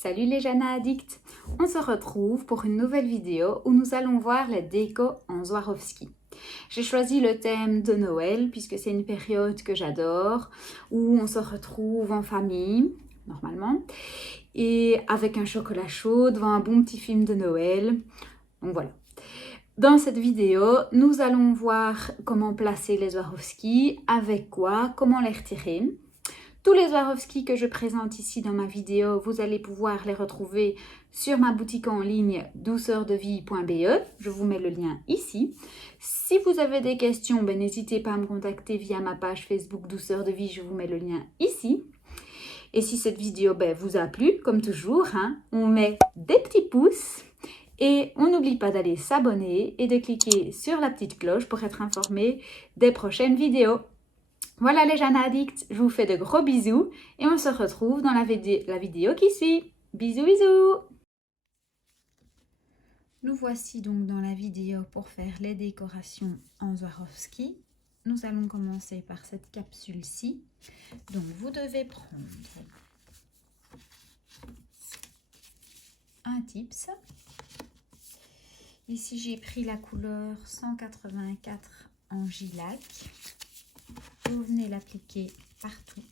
Salut les Jana Addicts! On se retrouve pour une nouvelle vidéo où nous allons voir les décos en Swarovski. J'ai choisi le thème de Noël puisque c'est une période que j'adore, où on se retrouve en famille, normalement, et avec un chocolat chaud devant un bon petit film de Noël. Donc voilà. Dans cette vidéo, nous allons voir comment placer les Swarovski, avec quoi, comment les retirer. Tous les Swarovski que je présente ici dans ma vidéo, vous allez pouvoir les retrouver sur ma boutique en ligne douceurdevie.be. Je vous mets le lien ici. Si vous avez des questions, n'hésitez pas à me contacter via ma page Facebook Douceur de Vie. Je vous mets le lien ici. Et si cette vidéo vous a plu, comme toujours, on met des petits pouces. Et on n'oublie pas d'aller s'abonner et de cliquer sur la petite cloche pour être informé des prochaines vidéos. Voilà les Jana Addicts, je vous fais de gros bisous et on se retrouve dans la vidéo qui suit. Bisous bisous! Nous voici donc dans la vidéo pour faire les décorations en Swarovski. Nous allons commencer par cette capsule-ci. Donc vous devez prendre un tips. Ici j'ai pris la couleur 184 en Gilac. Vous venez l'appliquer partout.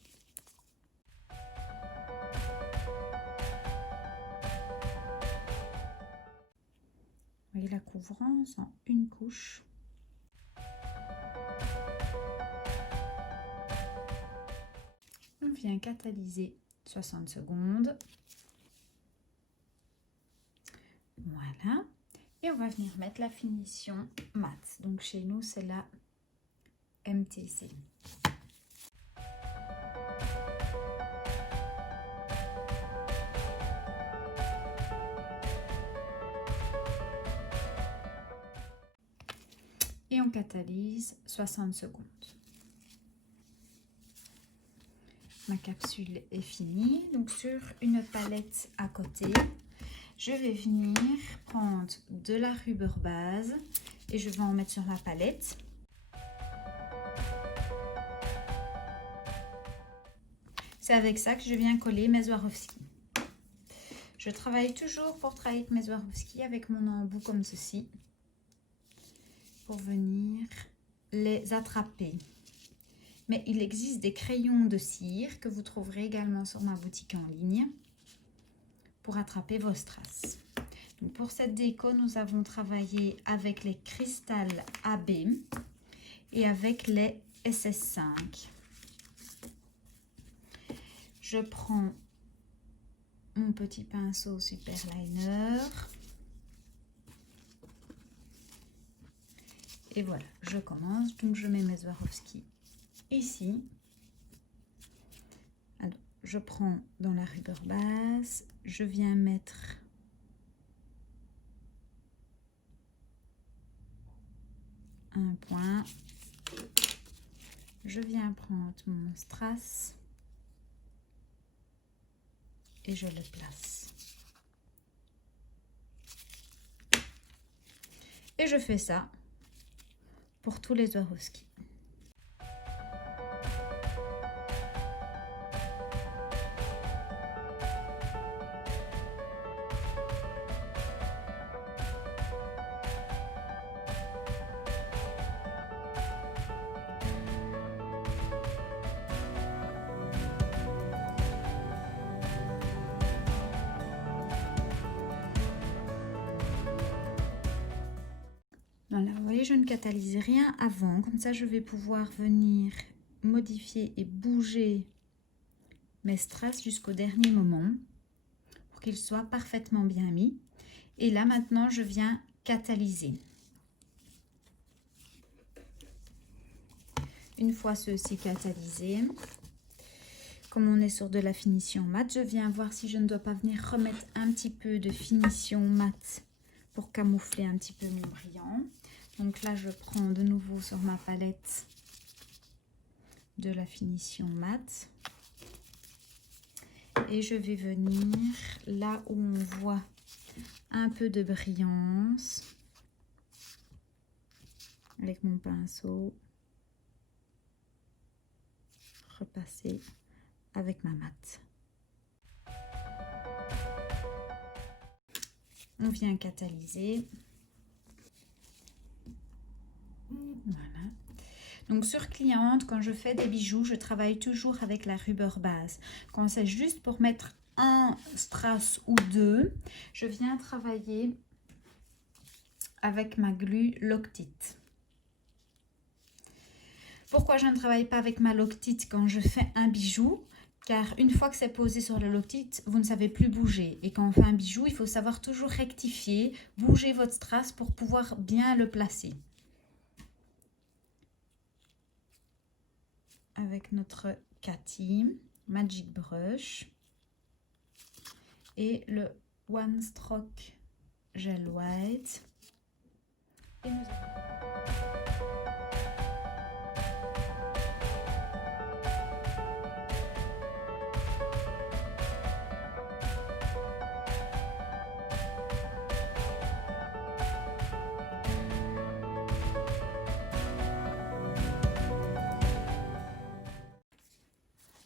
Vous voyez la couvrance en une couche. On vient catalyser 60 secondes. Voilà. Et on va venir mettre la finition mat. Donc chez nous, c'est la MTC. Et on catalyse 60 secondes. Ma capsule est finie. Donc sur une palette à côté, je vais venir prendre de la rubber base et je vais en mettre sur ma palette. C'est avec ça que je viens coller mes Swarovski. Je travaille toujours pour travailler avec mes Swarovski avec mon embout comme ceci pour venir les attraper. Mais il existe des crayons de cire que vous trouverez également sur ma boutique en ligne pour attraper vos strass. Donc pour cette déco, nous avons travaillé avec les Cristal AB et avec les SS5. Je prends mon petit pinceau super liner et voilà, je commence. Donc je mets mes Swarovski ici. Alors, je prends dans la rubber base, je viens mettre un point, je viens prendre mon strass et je le place. Et je fais ça pour tous les Swarovski. Voilà, vous voyez, je ne catalyse rien avant. Comme ça, je vais pouvoir venir modifier et bouger mes strass jusqu'au dernier moment pour qu'ils soient parfaitement bien mis. Et là, maintenant, je viens catalyser. Une fois ceux-ci catalysés, comme on est sur de la finition mat, je viens voir si je ne dois pas venir remettre un petit peu de finition mat pour camoufler un petit peu mon brillant. Donc là, je prends de nouveau sur ma palette de la finition mat. Et je vais venir là où on voit un peu de brillance avec mon pinceau, repasser avec ma mat. On vient catalyser. Voilà. Donc sur cliente, quand je fais des bijoux, je travaille toujours avec la rubber base. Quand c'est juste pour mettre un strass ou deux, je viens travailler avec ma glu Loctite. Pourquoi je ne travaille pas avec ma Loctite quand je fais un bijou? Car une fois que c'est posé sur le Loctite, vous ne savez plus bouger. Et quand on fait un bijou, il faut savoir toujours rectifier, bouger votre strass pour pouvoir bien le placer. Avec notre Cathy Magic Brush et le One Stroke Gel White. Et nous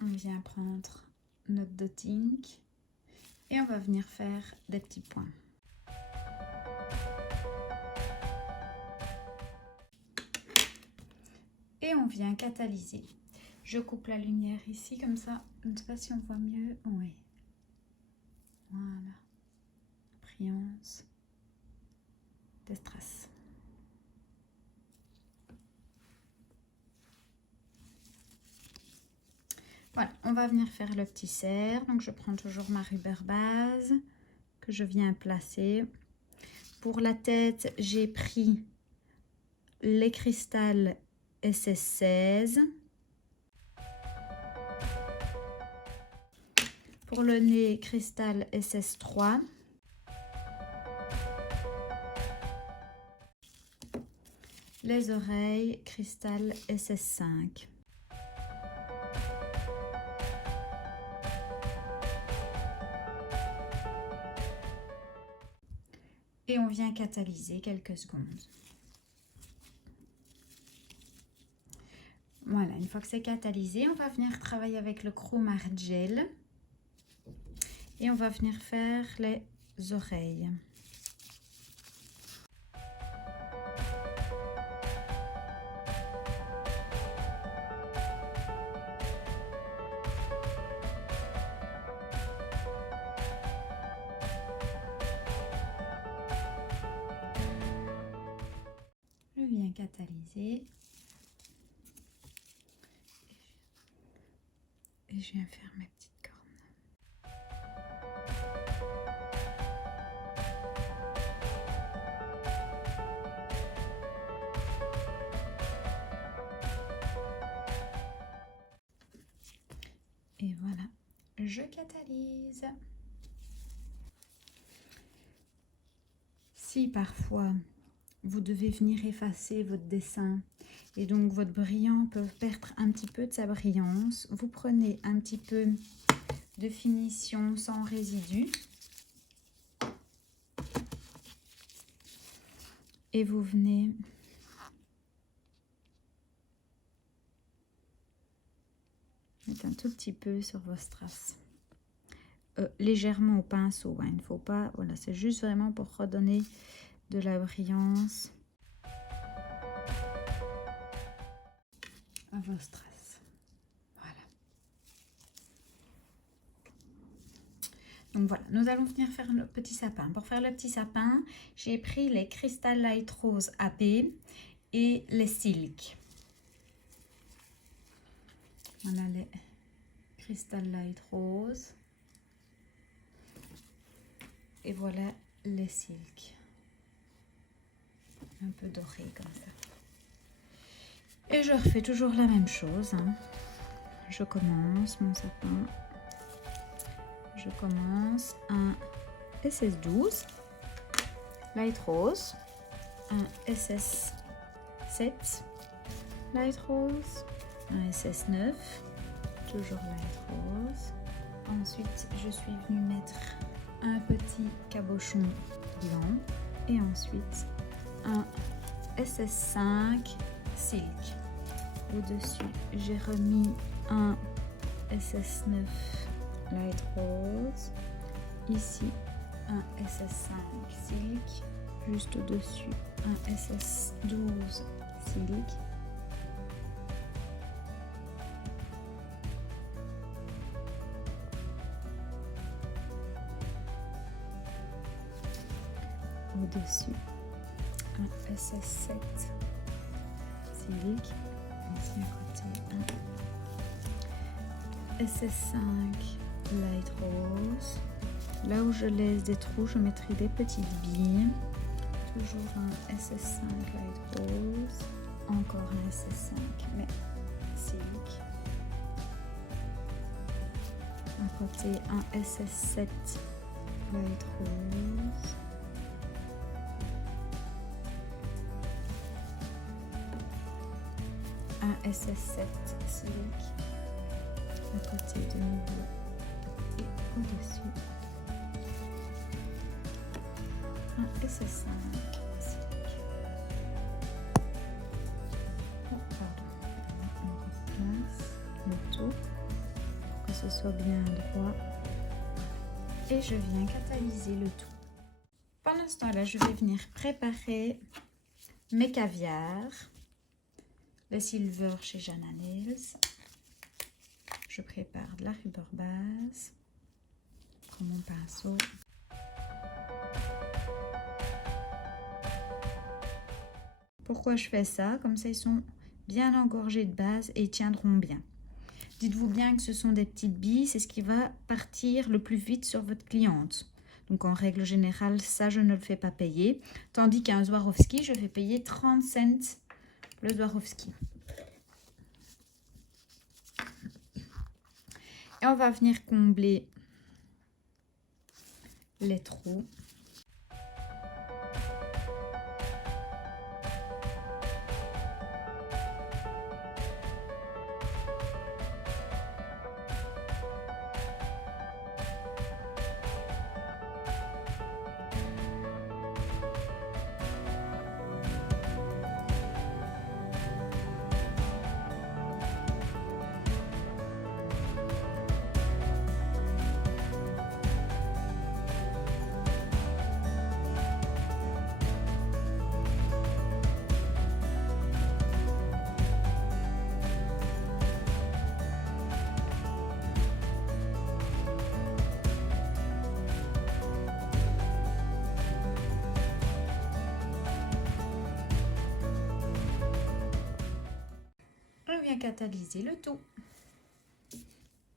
on vient prendre notre dotting et on va venir faire des petits points. Et on vient catalyser. Je coupe la lumière ici comme ça. Je ne sais pas si on voit mieux. Oui. Voilà. Brillance des strass. Voilà, on va venir faire le petit cerf. Donc je prends toujours ma rubber base que je viens placer. Pour la tête, j'ai pris les cristals SS16. Pour le nez, cristal SS3. Les oreilles, cristal SS5. Et on vient catalyser quelques secondes. Voilà, une fois que c'est catalysé, on va venir travailler avec le Chrome Art Gel. Et on va venir faire les oreilles. Je viens catalyser. Et je viens faire mes petites cornes. Et voilà, je catalyse. Si parfois vous devez venir effacer votre dessin et donc votre brillant peut perdre un petit peu de sa brillance, vous prenez un petit peu de finition sans résidu et vous venez mettre un tout petit peu sur vos strass. Légèrement au pinceau, hein, il ne faut pas, voilà, c'est juste vraiment pour redonner de la brillance à vos strass. Voilà. Donc voilà, nous allons venir faire le petit sapin. Pour faire le petit sapin, j'ai pris les Crystal Light Rose AB et les Silk. Voilà les Crystal Light Rose. Et voilà les Silk. Un peu doré comme ça. Et je refais toujours la même chose, hein. Je commence mon sapin. Je commence un SS12 Light Rose, un SS7 Light Rose, un SS9 toujours Light Rose. Ensuite je suis venue mettre un petit cabochon blanc et ensuite un SS5 Silk. Au-dessus, j'ai remis un SS9 Light Rose. Ici, un SS5 silk, juste au-dessus un SS12 silk, au-dessus un SS7 silk, ici à côté un SS5 light rose. Là où je laisse des trous, je mettrai des petites billes. Toujours un SS5 light rose, encore un SS5 mais silk. À côté un SS7 light rose. Un SS7 silk. À côté de nouveau et au-dessus. Un SS5 silk. Oh, pardon. On replace le tout pour que ce soit bien droit. Et je viens catalyser le tout. Pendant ce temps-là, je vais venir préparer mes caviars. Le silver chez Jana Nails. Je prépare de la rubber base. Je prends mon pinceau. Pourquoi je fais ça? Comme ça, ils sont bien engorgés de base et ils tiendront bien. Dites-vous bien que ce sont des petites billes, c'est ce qui va partir le plus vite sur votre cliente. Donc en règle générale, ça, je ne le fais pas payer. Tandis qu'un Swarovski, je vais payer 30 cents le Swarovski. Et on va venir combler les trous. On vient catalyser le tout.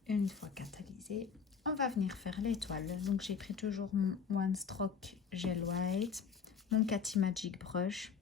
Une fois catalysé, on va venir faire l'étoile. Donc j'ai pris toujours mon One Stroke Gel White, mon Cathy Magic Brush.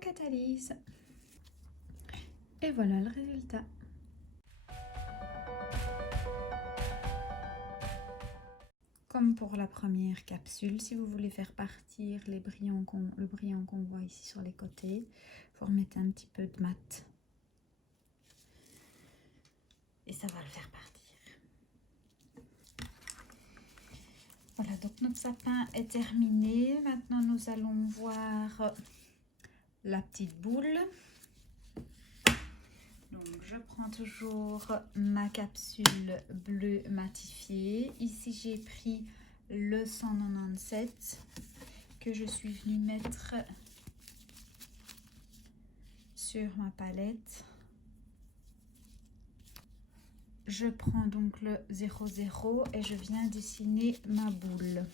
Catalyse. Et voilà le résultat. Comme pour la première capsule, si vous voulez faire partir le brillant qu'on voit ici sur les côtés, vous remettez un petit peu de mat. Et ça va le faire partir. Voilà, donc notre sapin est terminé. Maintenant, nous allons voir la petite boule. Donc je prends toujours ma capsule bleue matifiée. Ici j'ai pris le 197 que je suis venue mettre sur ma palette. Je prends donc le 00 et je viens dessiner ma boule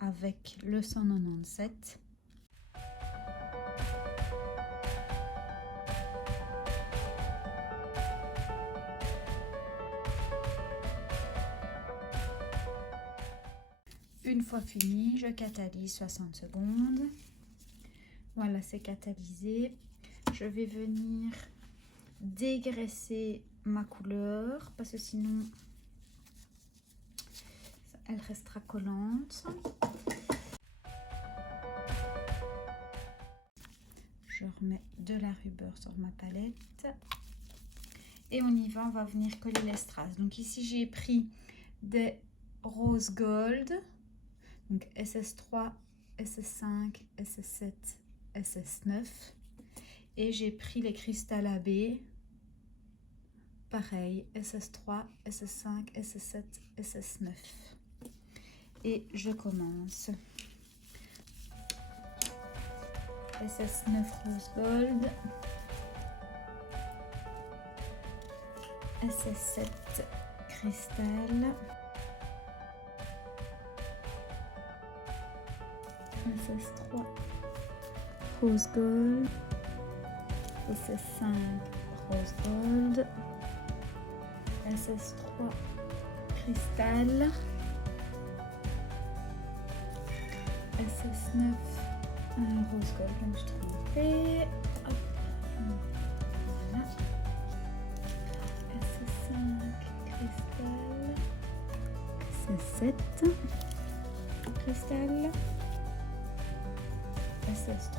avec le 197. Une fois fini, je catalyse 60 secondes. Voilà, c'est catalysé. Je vais venir dégraisser ma couleur parce que sinon elle restera collante. Je remets de la rubber sur ma palette et on y va, on va venir coller les strass. Donc ici j'ai pris des rose gold, donc SS3, SS5, SS7, SS9 et j'ai pris les cristal AB, pareil, SS3, SS5, SS7, SS9 et je commence. SS9 rose gold, SS7 cristal, SS3 rose gold, SS5 rose gold, SS3 cristal, SS9 rose gold, je me suis trompée. Hop. Voilà. SS5 cristal, SS7 cristal, SS3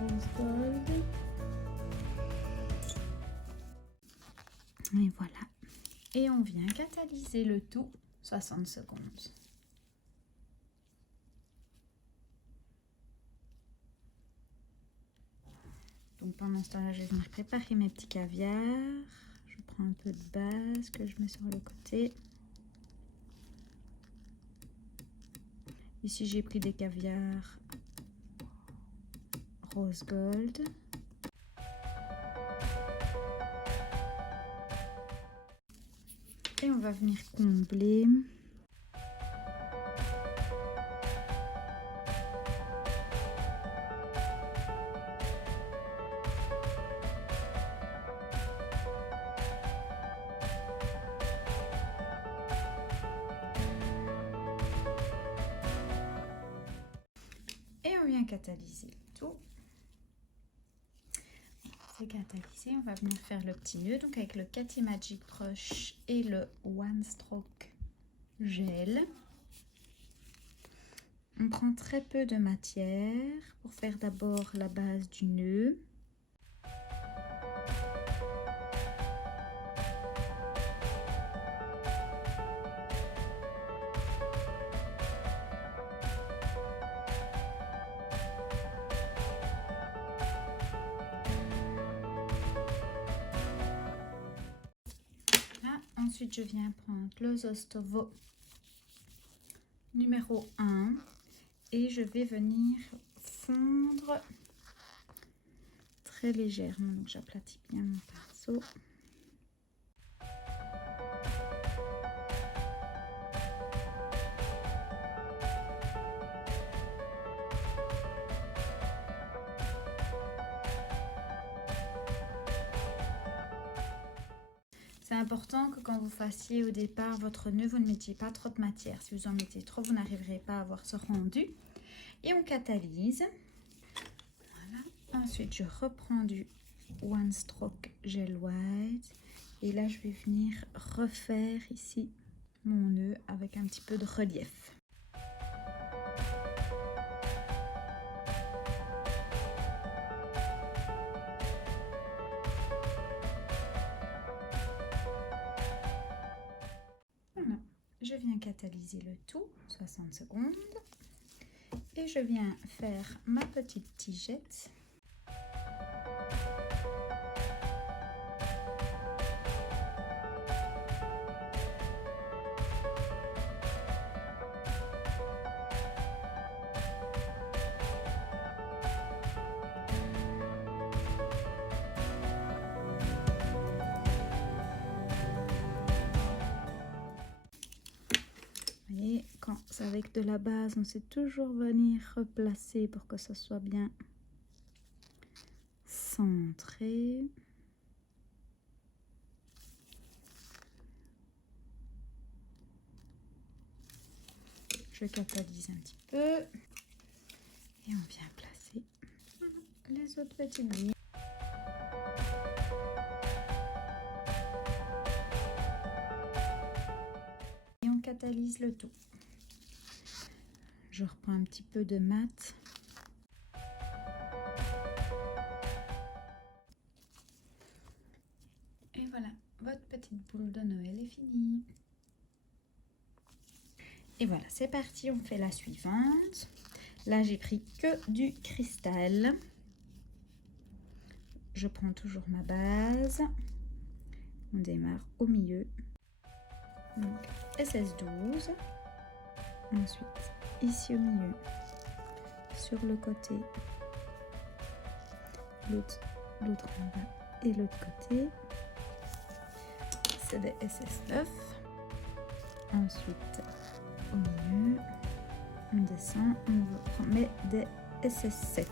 rose gold. Et voilà. Et on vient catalyser le tout 60 secondes. Donc pendant ce temps-là, je vais venir préparer mes petits caviars. Je prends un peu de base que je mets sur le côté. Ici, j'ai pris des caviars rose gold. Et on va venir combler. Et on vient catalyser le tout. C'est catalysé, on va venir faire le petit nœud. Donc avec le Catty Magic Brush et le One Stroke Gel. On prend très peu de matière pour faire d'abord la base du nœud. Ensuite, je viens prendre le Zostovo numéro 1 et je vais venir fondre très légèrement. Donc, j'aplatis bien mon pinceau. C'est important que quand vous fassiez au départ votre nœud, vous ne mettiez pas trop de matière. Si vous en mettez trop, vous n'arriverez pas à avoir ce rendu. Et on catalyse. Voilà. Ensuite, je reprends du One Stroke Gel White. Et là, je vais venir refaire ici mon nœud avec un petit peu de relief. Je viens catalyser le tout, 60 secondes. Et je viens faire ma petite tigette. Et quand c'est avec de la base, on sait toujours venir replacer pour que ça soit bien centré. Je catalyse un petit peu. Et on vient placer les autres petites billes. Et on catalyse le tout. Je reprends un petit peu de mat. Et voilà, votre petite boule de Noël est finie. Et voilà, c'est parti, on fait la suivante. Là, j'ai pris que du cristal. Je prends toujours ma base. On démarre au milieu. Donc, SS12. Ensuite, ici au milieu, sur le côté, l'autre en bas et l'autre côté. C'est des SS9. Ensuite, au milieu, on descend, on met des SS7.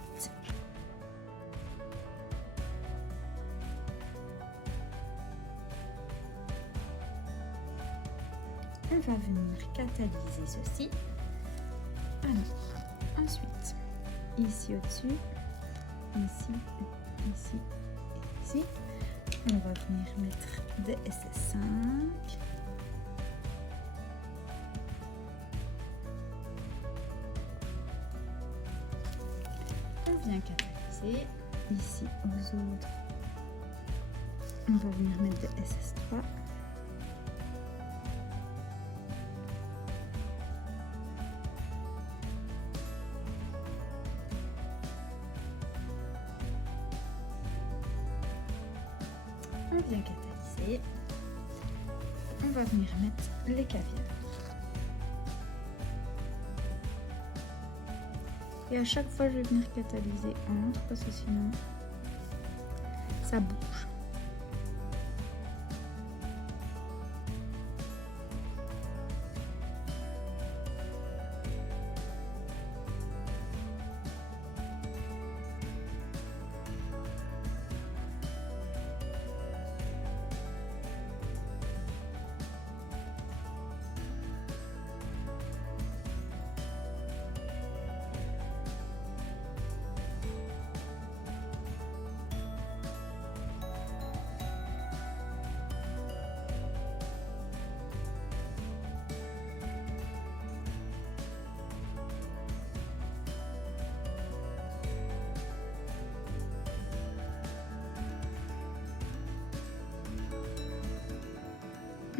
On va venir catalyser ceci. Alors, ensuite, ici au-dessus, ici, ici et ici, on va venir mettre des SS5. On vient catalyser. Ici aux autres, on va venir mettre des SS3. On vient catalyser. On va venir mettre les caviars. Et à chaque fois, je vais venir catalyser entre parce que sinon, ça bouge.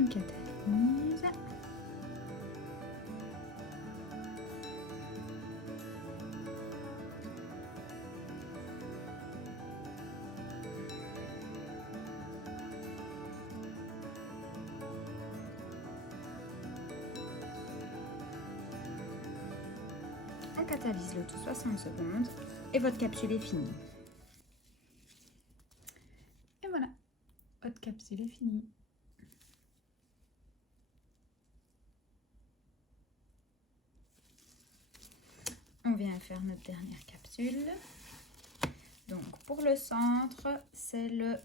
On catalyse. On catalyse le tout 60 secondes et votre capsule est finie. Et voilà, votre capsule est finie. On vient faire notre dernière capsule. Donc pour le centre, c'est le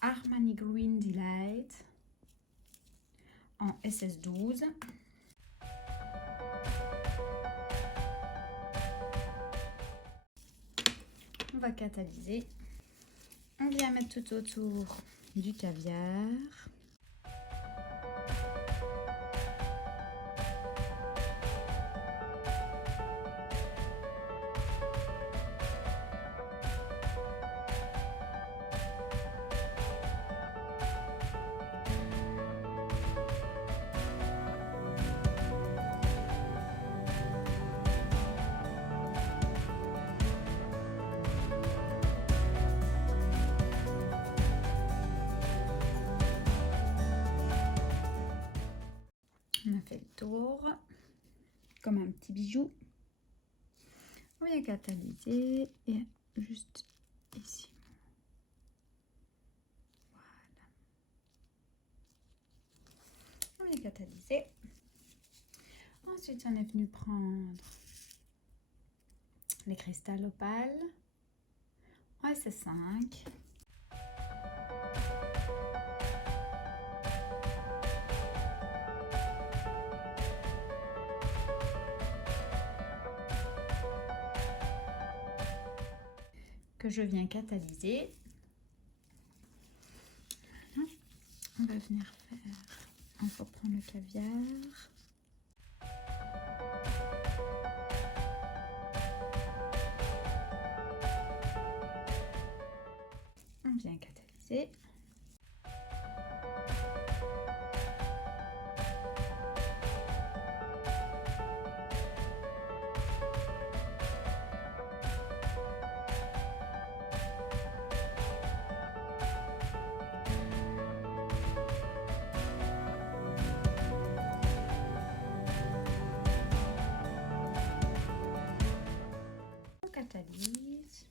Armani Green Delight en SS12. On va catalyser. On vient mettre tout autour du caviar. On a fait le tour, comme un petit bijou. On vient catalyser et juste ici. Voilà. On vient catalyser. Ensuite, on est venu prendre les cristals opales en SS5. que je viens catalyser. On va venir faire, on va prendre le caviar. On vient catalyser. On catalyse.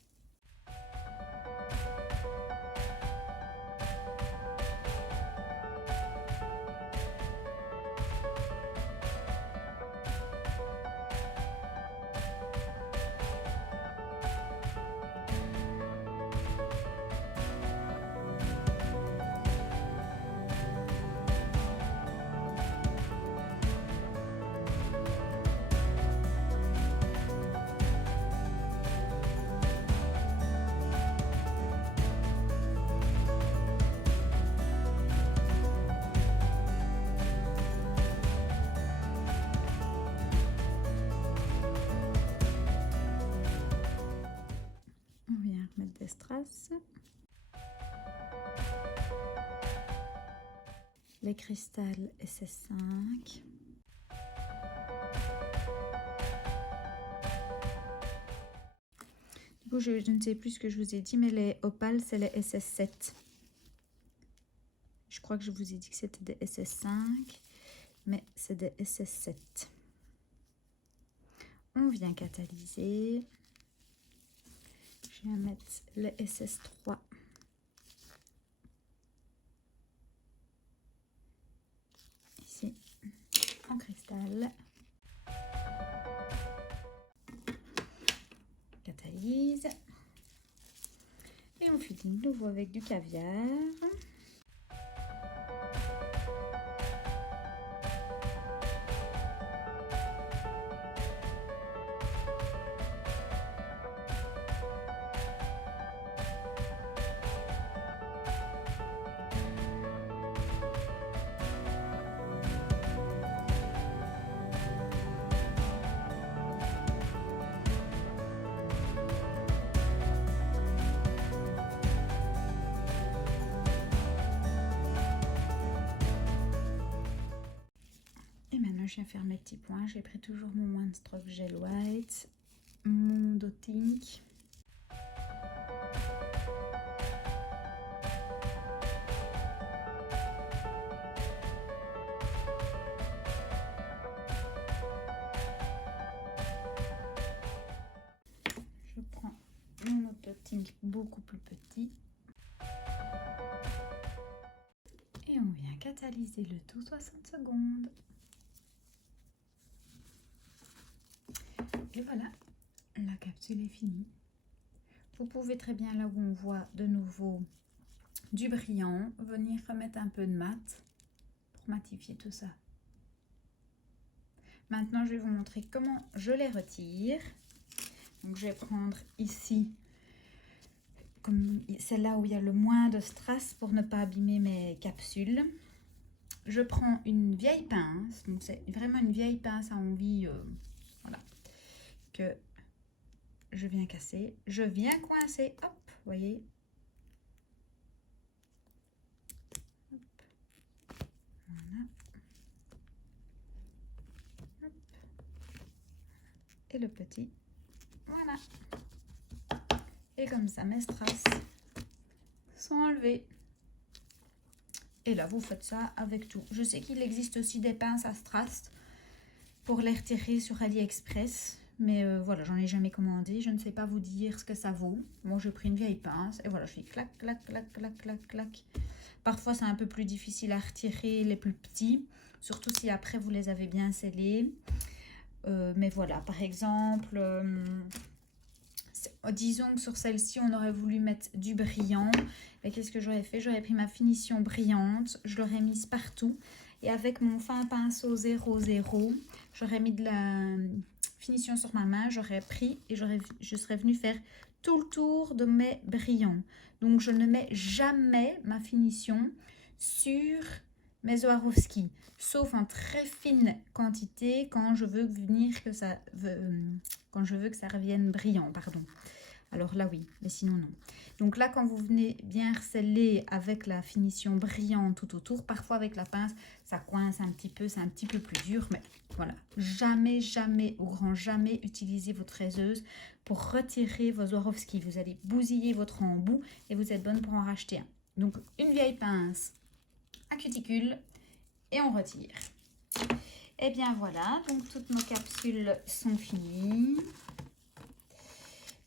Des strass, les cristals SS5, du coup je ne sais plus ce que je vous ai dit, mais les opales c'est les SS7. Je crois que je vous ai dit que c'était des SS5, mais c'est des SS7. On vient catalyser. Je vais mettre le SS3. Ici, en cristal. Catalyse. Et on finit de nouveau avec du caviar. Je viens faire mes petits points. J'ai pris toujours mon One Stroke Gel White, mon Dotink. Je prends mon autre Dotink beaucoup plus petit. Et on vient catalyser le tout 60 secondes. Et voilà, la capsule est finie. Vous pouvez très bien, là où on voit de nouveau du brillant, venir remettre un peu de mat pour matifier tout ça. Maintenant, je vais vous montrer comment je les retire. Donc, je vais prendre ici, c'est là où il y a le moins de strass pour ne pas abîmer mes capsules. Je prends une vieille pince, donc c'est vraiment une vieille pince à envie, voilà, que je viens casser, je viens coincer, hop, vous voyez, hop. Voilà, hop. Et le petit, voilà, et comme ça mes strass sont enlevés. Et là vous faites ça avec tout. Je sais qu'il existe aussi des pinces à strass pour les retirer sur AliExpress. Mais voilà, j'en ai jamais commandé. Je ne sais pas vous dire ce que ça vaut. Moi, j'ai pris une vieille pince. Et voilà, je fais clac, clac, clac, clac, clac, clac. Parfois, c'est un peu plus difficile à retirer les plus petits. Surtout si après, vous les avez bien scellés. Mais voilà, par exemple, disons que sur celle-ci, on aurait voulu mettre du brillant. Et qu'est-ce que j'aurais fait? J'aurais pris ma finition brillante. Je l'aurais mise partout. Et avec mon fin pinceau 00, j'aurais mis de la finition sur ma main, j'aurais pris et je serais venue faire tout le tour de mes brillants. Donc, je ne mets jamais ma finition sur mes Swarovski, sauf en très fine quantité quand je veux quand je veux que ça revienne brillant, pardon. Alors là, oui, mais sinon, non. Donc là, quand vous venez bien harceler avec la finition brillante tout autour, parfois avec la pince, ça coince un petit peu, c'est un petit peu plus dur, mais voilà. Jamais, jamais, au grand jamais, utilisez votre fraiseuse pour retirer vos Swarovski. Vous allez bousiller votre embout et vous êtes bonne pour en racheter un. Donc, une vieille pince, un cuticule et on retire. Et bien voilà, donc toutes nos capsules sont finies.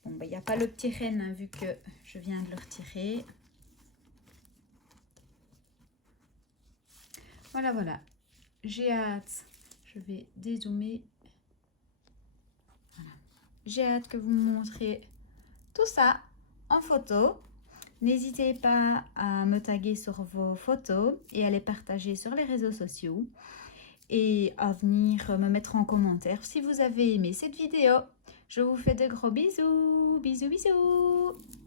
Bon, il n'y a pas le petit renne hein, vu que je viens de le retirer. Voilà, voilà. J'ai hâte. Je vais dézoomer. Voilà. J'ai hâte que vous me montriez tout ça en photo. N'hésitez pas à me taguer sur vos photos et à les partager sur les réseaux sociaux. Et à venir me mettre en commentaire si vous avez aimé cette vidéo. Je vous fais de gros bisous. Bisous, bisous.